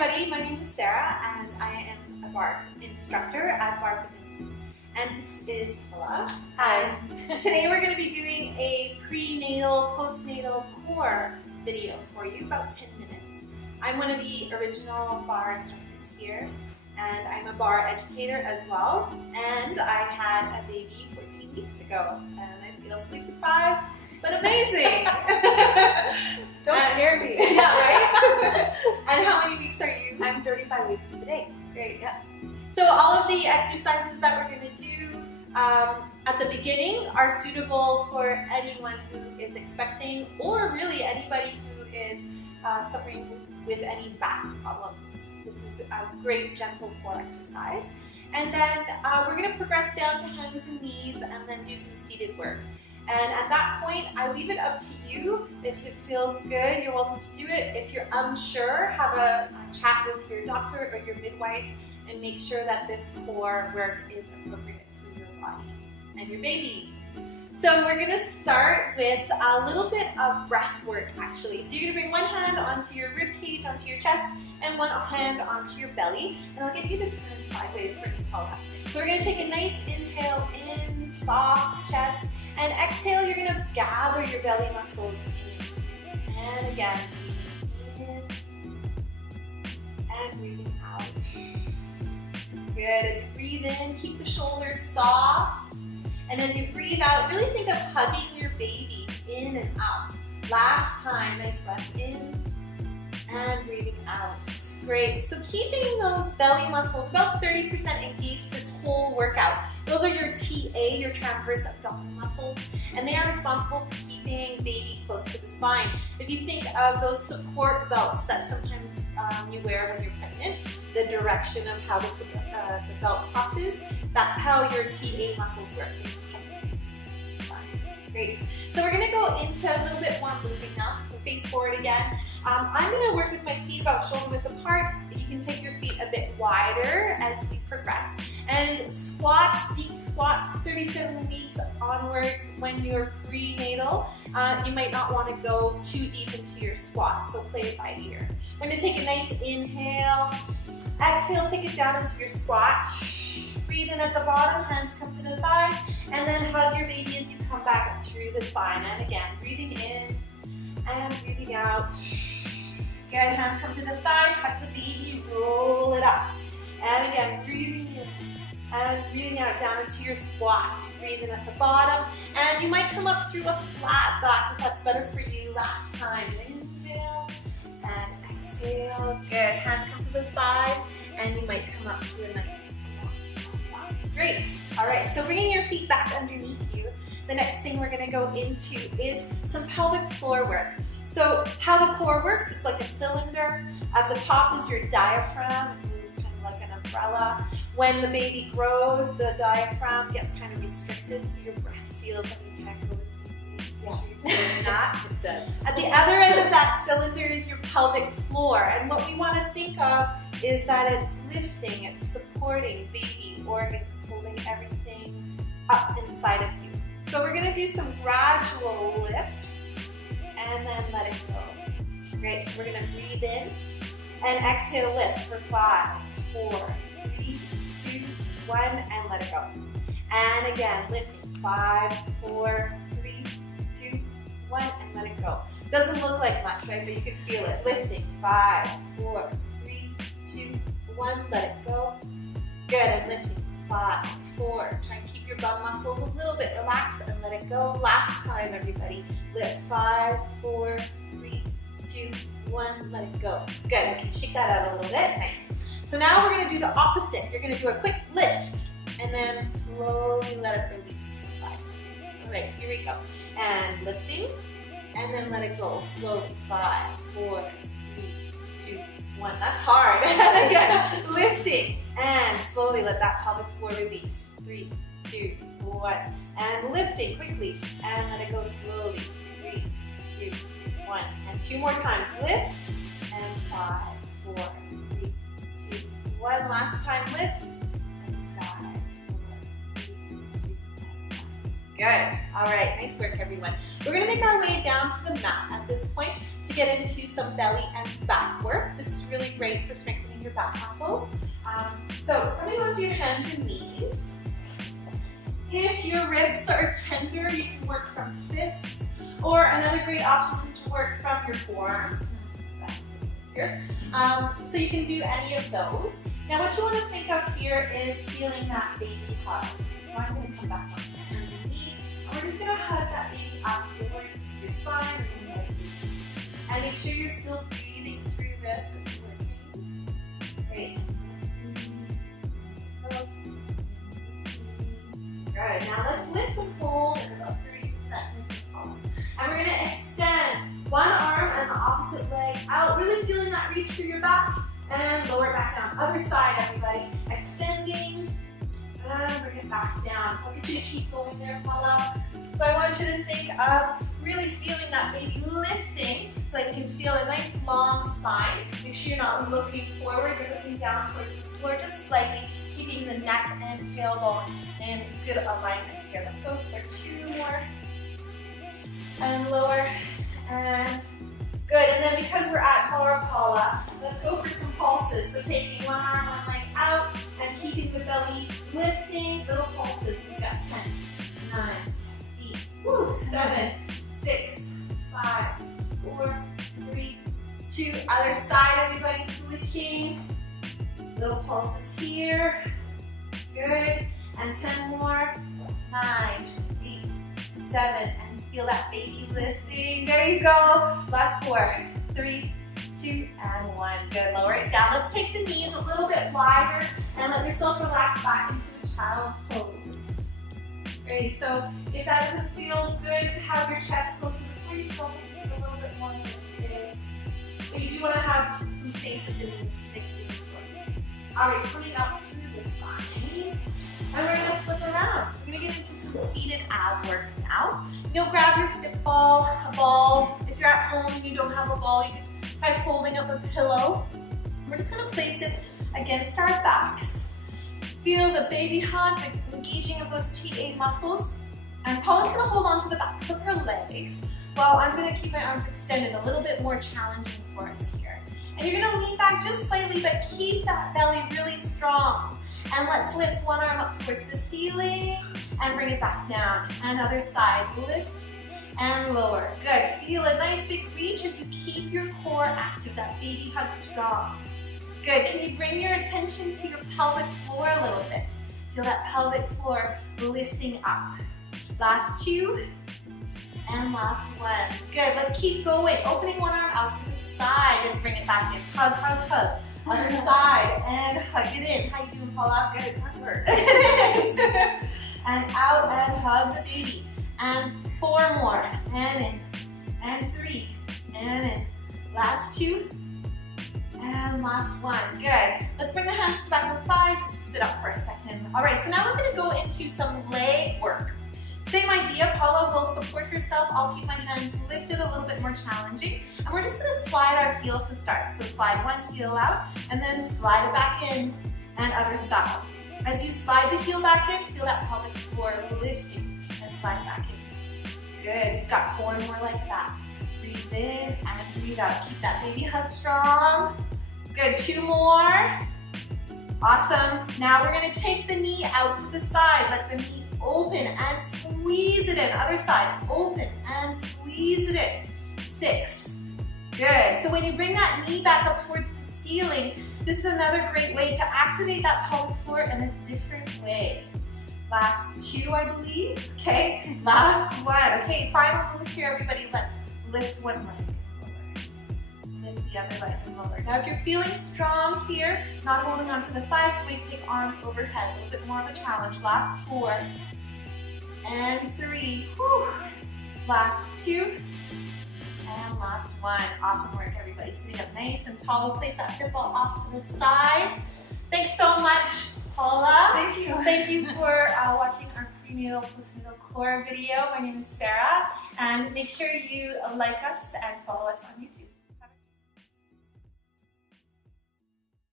everybody, my name is Sarah and I am a Barre instructor at Barre Fitness. And this is Paula. Hi. And today we're going to be doing a prenatal postnatal core video for you, about 10 minutes. I'm one of the original Barre instructors here, and I'm a Barre educator as well. And I had a baby 14 weeks ago, and I feel sleep deprived, but amazing. Don't scare me. Yeah, right? And how many weeks are you? I'm 35 weeks today. Great, yeah. So all of the exercises that we're going to do at the beginning are suitable for anyone who is expecting, or really anybody who is suffering with any back problems. This is a great gentle core exercise. And then we're going to progress down to hands and knees and then do some seated work. And at that point, I leave it up to you. If it feels good, you're welcome to do it. If you're unsure, have a chat with your doctor or your midwife and make sure that this core work is appropriate for your body and your baby. So we're going to start with a little bit of breath work, actually. So you're going to bring one hand onto your rib cage, onto your chest, and one hand onto your belly. And I'll get you to turn sideways for Paula. So we're going to take a nice inhale in, soft chest, and exhale, you're going to gather your belly muscles in. And again, in, and breathing out. Good, as you breathe in, keep the shoulders soft. And as you breathe out, really think of hugging your baby in and out. Last time, nice breath in and breathing out. Great, so keeping those belly muscles about 30% engaged this whole workout. Those are your TA, your transverse abdominal muscles, and they are responsible for keeping baby close to the spine. If you think of those support belts that sometimes you wear when you're pregnant, the direction of how the belt crosses, that's how your TA muscles work. Great. So we're going to go into a little bit more moving now, so you can face forward again. I'm going to work with my feet about shoulder width apart. You can take your feet a bit wider as we progress. And squats, deep squats, 37 weeks onwards when you're prenatal. You might not want to go too deep into your squats, so play it by ear. I'm going to take a nice inhale. Exhale, take it down into your squat. Breathe in at the bottom, hands come to the thighs, and then hug your baby as you come back through the spine. And again, breathing in and breathing out. Good, hands come to the thighs, hug the baby, roll it up. And again, breathing in and breathing out down into your squat. Breathe in at the bottom, and you might come up through a flat back if that's better for you. Last time, inhale and exhale. Good, hands come to the thighs, and you might come up through a nice Great. All right, so bringing your feet back underneath you, the next thing we're going to go into is some pelvic floor work. So how the core works, it's like a cylinder. At the top is your diaphragm. It moves kind of like an umbrella. When the baby grows, the diaphragm gets kind of restricted, so your breath feels like it kind of goes deeply. Yeah, you're feeling that. It does. At the other end of that cylinder is your pelvic floor, and what we want to think of is that it's lifting, it's supporting baby organs, holding everything up inside of you. So we're going to do some gradual lifts and then let it go. Great, so we're going to breathe in and exhale, lift for 5, 4, 3, 2, 1, and let it go. And again, lifting 5, 4, 3, 2, 1, and let it go. Doesn't look like much, right? But you can feel it. Lifting 5, 4, 2, 1, let it go. Good, and lifting 5, 4. Try and keep your bum muscles a little bit relaxed and let it go. Last time, everybody. Lift 5, 4, 3, 2, 1, let it go. Good, okay, shake that out a little bit. Nice. So now we're going to do the opposite. You're going to do a quick lift and then slowly let it release for 5 seconds. All right, here we go. And lifting and then let it go. Slowly. 5, 4, 3, 2, 1. That's hard. And again, lifting and slowly let that pelvic floor release. 3, 2, 1. And lifting quickly and let it go slowly. 3, 2, 1. And 2 more times. Lift and 5, 4, 3, 2, 1. Last time, lift and 5, 4, 3, 2, 1. Good. All right. Nice work, everyone. We're going to make our way down to the mat at this point. To get into some belly and back work. This is really great for strengthening your back muscles. So coming onto your hands and knees. If your wrists are tender, you can work from fists, or another great option is to work from your forearms. Here. So you can do any of those. Now what you want to think of here is feeling that baby hug. So I'm going to come back on your hands and knees, and we're just going to hug that baby up towards your spine and your knees. And make sure you're still breathing through this as we're working. Great. Good. Now let's lift and hold at about 30% as we fall. And we're going to extend one arm and the opposite leg out, really feeling that reach through your back, and lower it back down. Other side, everybody. Extending, and bring it back down. So I'll get you to keep going there, Paula. So I want you to think of really feeling that baby lifting so that you can feel a nice long spine. Make sure you're not looking forward, you're looking down towards the floor just slightly, keeping the neck and tailbone in good alignment here. Let's go for 2 more. And lower, and good. And then because we're at Paula, let's go for some pulses. So taking one arm, one leg out, and keeping the belly lifting, little pulses. We've got 10, 9, 8, 7, 6, 5, 4, 3, 2. Other side, everybody switching. Little pulses here. Good. And 10 more. 9, 8, 7, and feel that baby lifting. There you go. Last 4, 3, 2, and 1. Good. Lower it down. Let's take the knees a little bit wider and let yourself relax back into a child's pose. Great. So if that doesn't feel good to have your chest close to the floor, you can also make it a little bit more lifted. But you do want to have some space at the knees to make it easy. All right, coming up through the spine. And we're going to flip around. So we're going to get into some seated ab work now. You'll grab your fit ball, a ball. If you're at home and you don't have a ball, you can try folding up a pillow. We're just going to place it against our backs. Feel the baby hug, the engaging of those TA muscles. And Paula's going to hold on to the backs of her legs while I'm going to keep my arms extended, a little bit more challenging for us here. And you're going to lean back just slightly, but keep that belly really strong. And let's lift one arm up towards the ceiling and bring it back down. And other side, lift and lower. Good. Feel a nice big reach as you keep your core active, that baby hug strong. Good. Can you bring your attention to your pelvic floor a little bit? Feel that pelvic floor lifting up. Last 2 and last 1. Good. Let's keep going. Opening one arm out to the side and bring it back in. Hug, hug, hug. Other side and hug it in. How you doing, Paula? Good, it's hard work. And out and hug the baby. And 4 more. And in. And 3. And in. Last 2. And last 1. Good. Let's bring the hands to the back of the thigh. Just sit up for a second. All right, so now we're going to go into some leg work. Same idea, Paula will support herself. I'll keep my hands lifted, a little bit more challenging. And we're just gonna slide our heel to start. So slide one heel out and then slide it back in and other side. As you slide the heel back in, feel that pelvic floor lifting and slide back in. Good, you've got 4 more like that. Breathe in and breathe out. Keep that baby hug strong. Good, 2 more. Awesome. Now we're gonna take the knee out to the side. Let the knee open and squeeze it in. Other side, open and squeeze it in. 6. Good. So when you bring that knee back up towards the ceiling, this is another great way to activate that pelvic floor in a different way. Last 2, I believe. Okay. Last 1. Okay, final move here, everybody. Let's lift one leg. Lift the other leg and lower. Now, if you're feeling strong here, not holding on to the thighs, we take arms overhead. A little bit more of a challenge. Last 4. And 3. Whew. Last 2. And last 1. Awesome work, everybody. Sitting up nice and tall. We'll place that fit ball off to the side. Thanks so much, Paula. Thank you. Thank you for watching our Prenatal Postnatal Core video. My name is Sarah. And make sure you like us and follow us on YouTube.